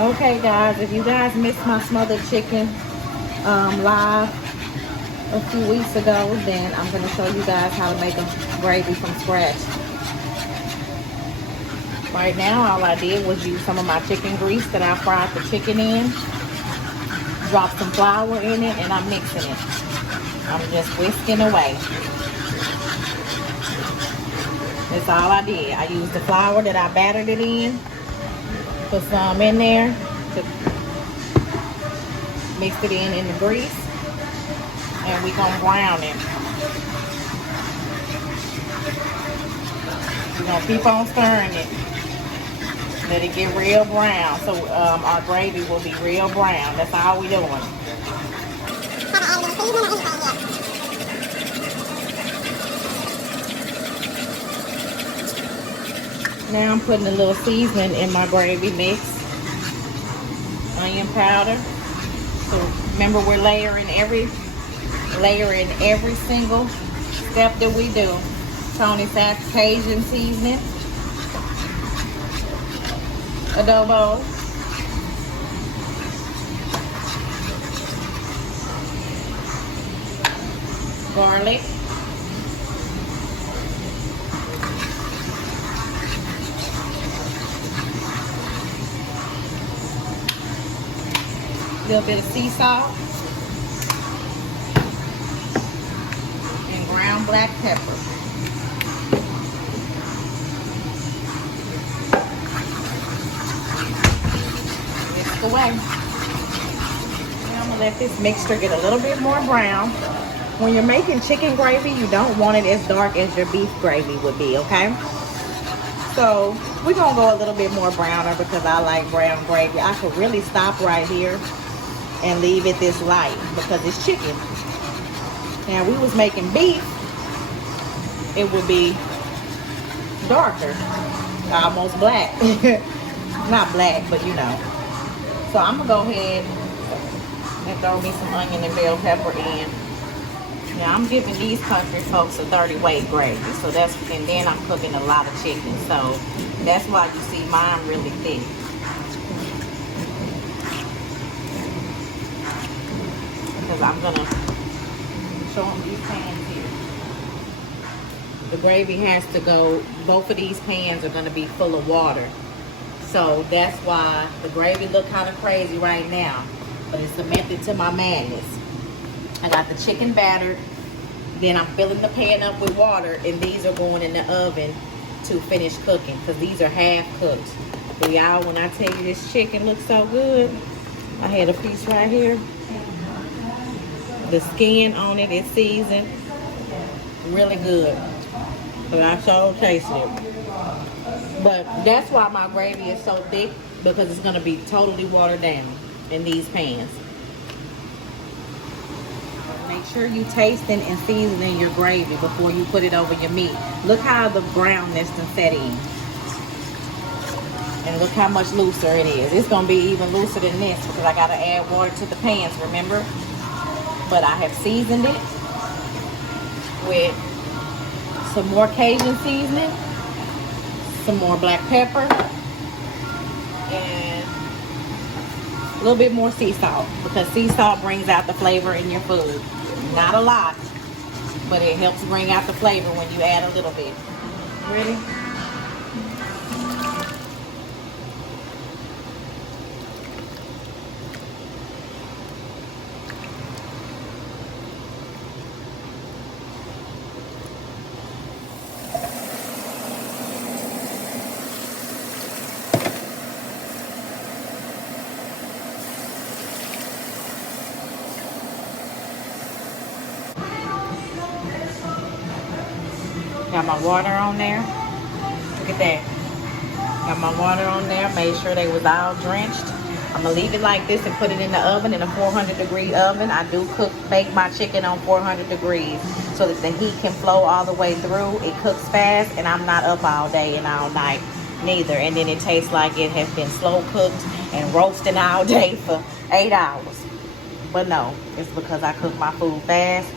Okay, guys, if you guys missed my smothered chicken live a few weeks ago, then I'm going to show you guys how to make a gravy from scratch. Right now, all I did was use some of my chicken grease that I fried the chicken in, drop some flour in it, and I'm mixing it. I'm just whisking away. That's all I did. I used the flour that I battered it in, put some in there, mixed it in the grease, and we're gonna brown it. We're gonna keep on stirring it. Let it get real brown, so our gravy will be real brown. That's all we're doing. Now I'm putting a little seasoning in my gravy mix. Onion powder. So remember, we're layering every single step that we do. Tony Sack's Cajun seasoning, adobo, garlic, a little bit of sea salt, and ground black pepper. Whisk away. Now I'm gonna let this mixture get a little bit more brown. When you're making chicken gravy, you don't want it as dark as your beef gravy would be, okay? So we're gonna go a little bit more browner because I like brown gravy. I could really stop right here and leave it this light because it's chicken. Now, we was making beef, it would be darker, almost black. Not black, but you know. So I'm gonna go ahead and throw me some onion and bell pepper in. Now I'm giving these country folks a 30 weight gravy, so that's, and then I'm cooking a lot of chicken, so that's why you see mine really thick. Because I'm gonna show them these pans here. The gravy has to go, both of these pans are gonna be full of water. So that's why the gravy look kind of crazy right now, but it's a method to my madness. I got the chicken battered, then I'm filling the pan up with water, and these are going in the oven to finish cooking because these are half cooked. But y'all, when I tell you this chicken looks so good, I had a piece right here. The skin on it is seasoned, really good. But I sure tasted it. But that's why my gravy is so thick, because it's gonna be totally watered down in these pans. Make sure you tasting and seasoning your gravy before you put it over your meat. Look how the brownness done set in. And look how much looser it is. It's gonna be even looser than this because I gotta add water to the pans, remember? But I have seasoned it with some more Cajun seasoning, some more black pepper, and a little bit more sea salt, because sea salt brings out the flavor in your food. Not a lot, but it helps bring out the flavor when you add a little bit. Ready? Got my water on there. Look at that. Got my water on there. Made sure they was all drenched. I'm gonna leave it like this and put it in the oven, in a 400-degree oven. I do bake my chicken on 400 degrees so that the heat can flow all the way through. It cooks fast, and I'm not up all day and all night neither. And then it tastes like it has been slow cooked and roasting all day for 8 hours. But no, it's because I cook my food fast,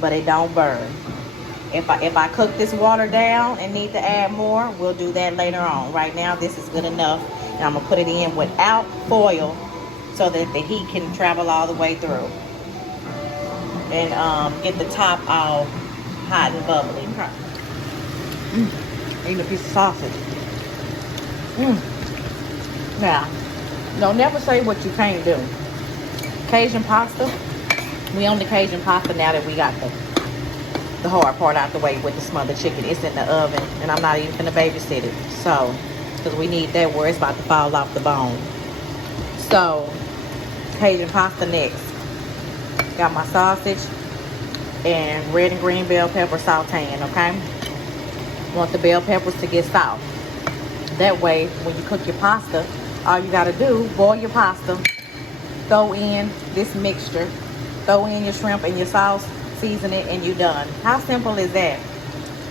but it don't burn. If I cook this water down and need to add more, we'll do that later on. Right now, this is good enough. And I'm gonna put it in without foil so that the heat can travel all the way through. And get the top all hot and bubbly. Eating a piece of sausage. Now, don't never say what you can't do. Cajun pasta. We on the Cajun pasta now that we got the hard part out the way with the smothered chicken. It's in the oven, and I'm not even gonna babysit it. So, because we need that where it's about to fall off the bone. So, Cajun pasta next. Got my sausage and red and green bell pepper sauteing, okay? Want the bell peppers to get soft. That way, when you cook your pasta, all you gotta do, boil your pasta, throw in this mixture, throw in your shrimp and your sauce, season it, and you're done. How simple is that?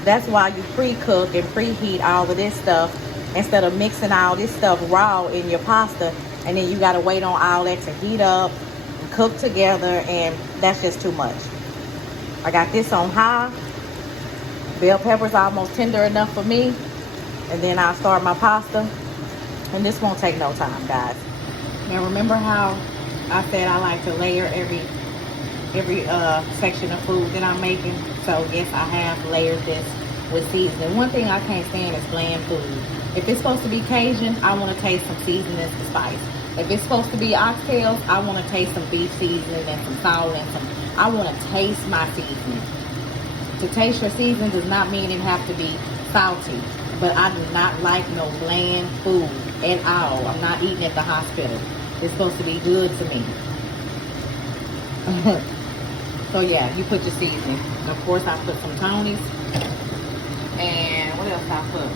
That's why you pre-cook and preheat all of this stuff instead of mixing all this stuff raw in your pasta, and then you gotta wait on all that to heat up and cook together, and that's just too much. I got this on high. Bell peppers almost tender enough for me, and then I'll start my pasta, and this won't take no time, guys. Now remember how I said I like to layer every section of food that I'm making? So yes, I have layered this with seasoning. One thing I can't stand is bland food. If it's supposed to be Cajun, I want to taste some seasoning and some spice. If it's supposed to be oxtails, I want to taste some beef seasoning and some salt and some. I want to taste my seasoning. To taste your seasoning does not mean it have to be salty, but I do not like no bland food at all. I'm not eating at the hospital. It's supposed to be good to me. So yeah, you put your seasoning. And of course, I put some Tony's. And what else I put?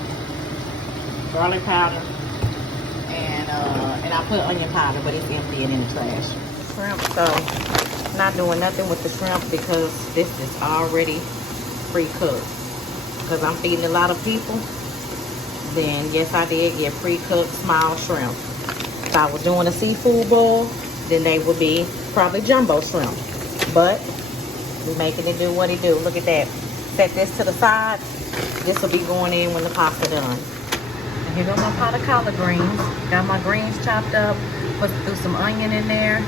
Garlic powder. And I put onion powder, but it's empty and in the trash. Shrimp, so not doing nothing with the shrimp because this is already pre-cooked. Because I'm feeding a lot of people, then yes, I did get pre-cooked small shrimp. If I was doing a seafood boil, then they would be probably jumbo shrimp. But we're making it do what it do. Look at that. Set this to the side. This will be going in when the pasta done. And here go my pot of collard greens. Got my greens chopped up. Threw some onion in there.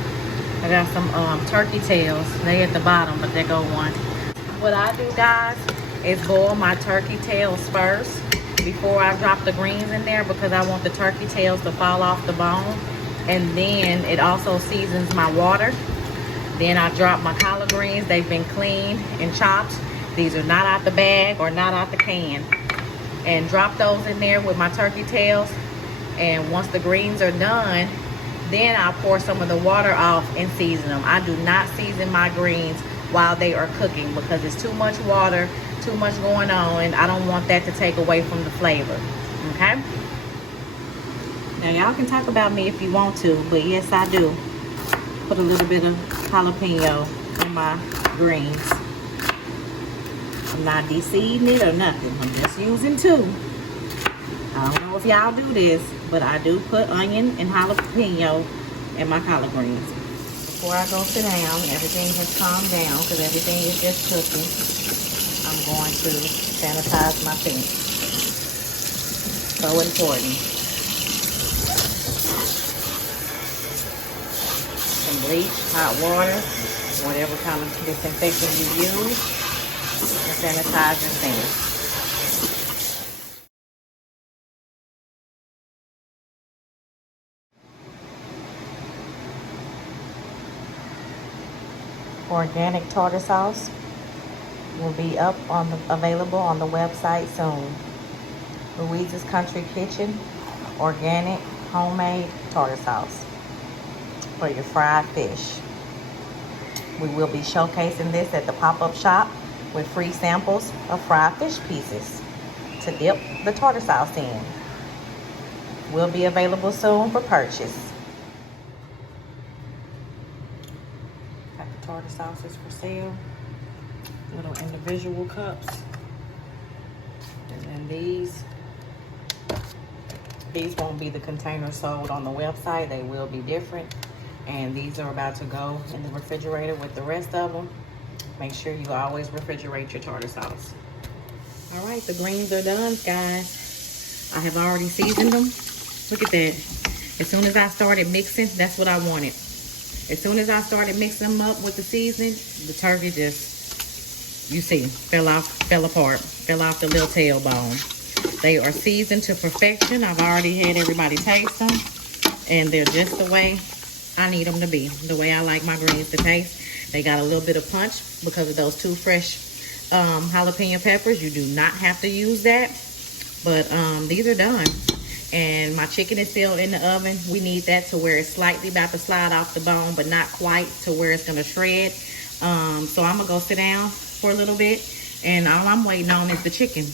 I got some turkey tails. They at the bottom, but there go one. What I do, guys, is boil my turkey tails first before I drop the greens in there, because I want the turkey tails to fall off the bone. And then it also seasons my water. Then I drop my collard greens. They've been cleaned and chopped. These are not out the bag or not out the can. And drop those in there with my turkey tails. And once the greens are done, then I'll pour some of the water off and season them. I do not season my greens while they are cooking because it's too much water, too much going on, and I don't want that to take away from the flavor. Okay? Now y'all can talk about me if you want to, but yes, I do put a little bit of jalapeno in my greens. I'm not de-seeding it or nothing. I'm just using two. I don't know if y'all do this, but I do put onion and jalapeno in my collard greens. Before I go sit down, everything has calmed down because everything is just cooking. I'm going to sanitize my sink. So important. Some bleach, hot water, whatever kind of disinfectant you use, and sanitize your sink. Organic tartar sauce will be up available on the website soon. Louise's Country Kitchen, organic homemade tartar sauce for your fried fish. We will be showcasing this at the pop-up shop with free samples of fried fish pieces to dip the tartar sauce in. Will be available soon for purchase. Tartar sauces for sale, little individual cups, and then these won't be the containers sold on the website. They will be different, and these are about to go in the refrigerator with the rest of them. Make sure you always refrigerate your tartar sauce. All right, the greens are done, guys. I have already seasoned them Look at that. As soon as I started mixing, that's what I wanted. As soon as I started mixing them up with the seasoning, the turkey just, you see, fell apart, fell off the little tailbone. They are seasoned to perfection. I've already had everybody taste them, and they're just the way I need them to be, the way I like my greens to taste. They got a little bit of punch because of those 2 fresh jalapeno peppers. You do not have to use that, but these are done. And my chicken is still in the oven. We need that to where it's slightly about to slide off the bone, but not quite to where it's gonna shred. So I'm gonna go sit down for a little bit, and all I'm waiting on is the chicken.